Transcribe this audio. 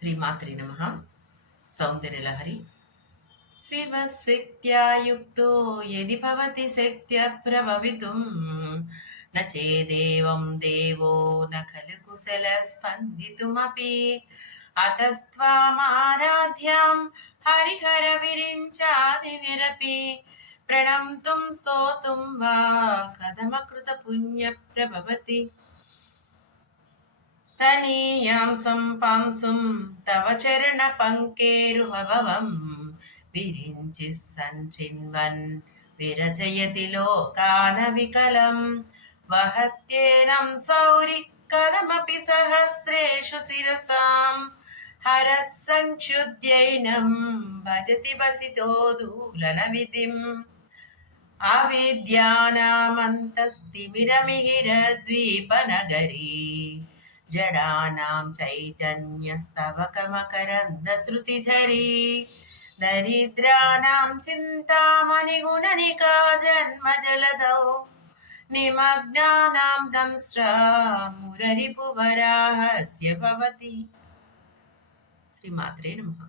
శ్రీమాత్రే నమః. సౌందర్యలహరి. శివశక్త్యా యుక్తో యది భవతి శక్త్యా ప్రభవితుం న చేదేవం దేవో న ఖలు కుశలः స్పందితుమపి అతస్త్వామారాధ్యాం హరిహర విరించాది విరపి ప్రణంతుం స్తోతుం వా కథమకృత పుణ్య ప్రభవతి తనీయాం సంపాంసుం తవ చరణ పంకేరుహభవం విరించి సంచిన్వన్ విరచయతి లోకాన వికలం వహత్యేనం సౌరి కథమపి సహస్రేషు శిరసాం హరః సంక్షుద్యైనం భజతి వసితో దూలన విధిం అవిద్యానామంతస్తిమిరమిహిరద్వీపనగరీ జడానాం చైతన్యస్తవకమకరందశ్రుతిఝరీ దరిద్రాణాం చింతామణిగుణనికా జన్మజలదౌ నిమగ్నానాం దంష్ట్రా మురరిపువరాహస్య భవతి. శ్రీమాత్రే నమః.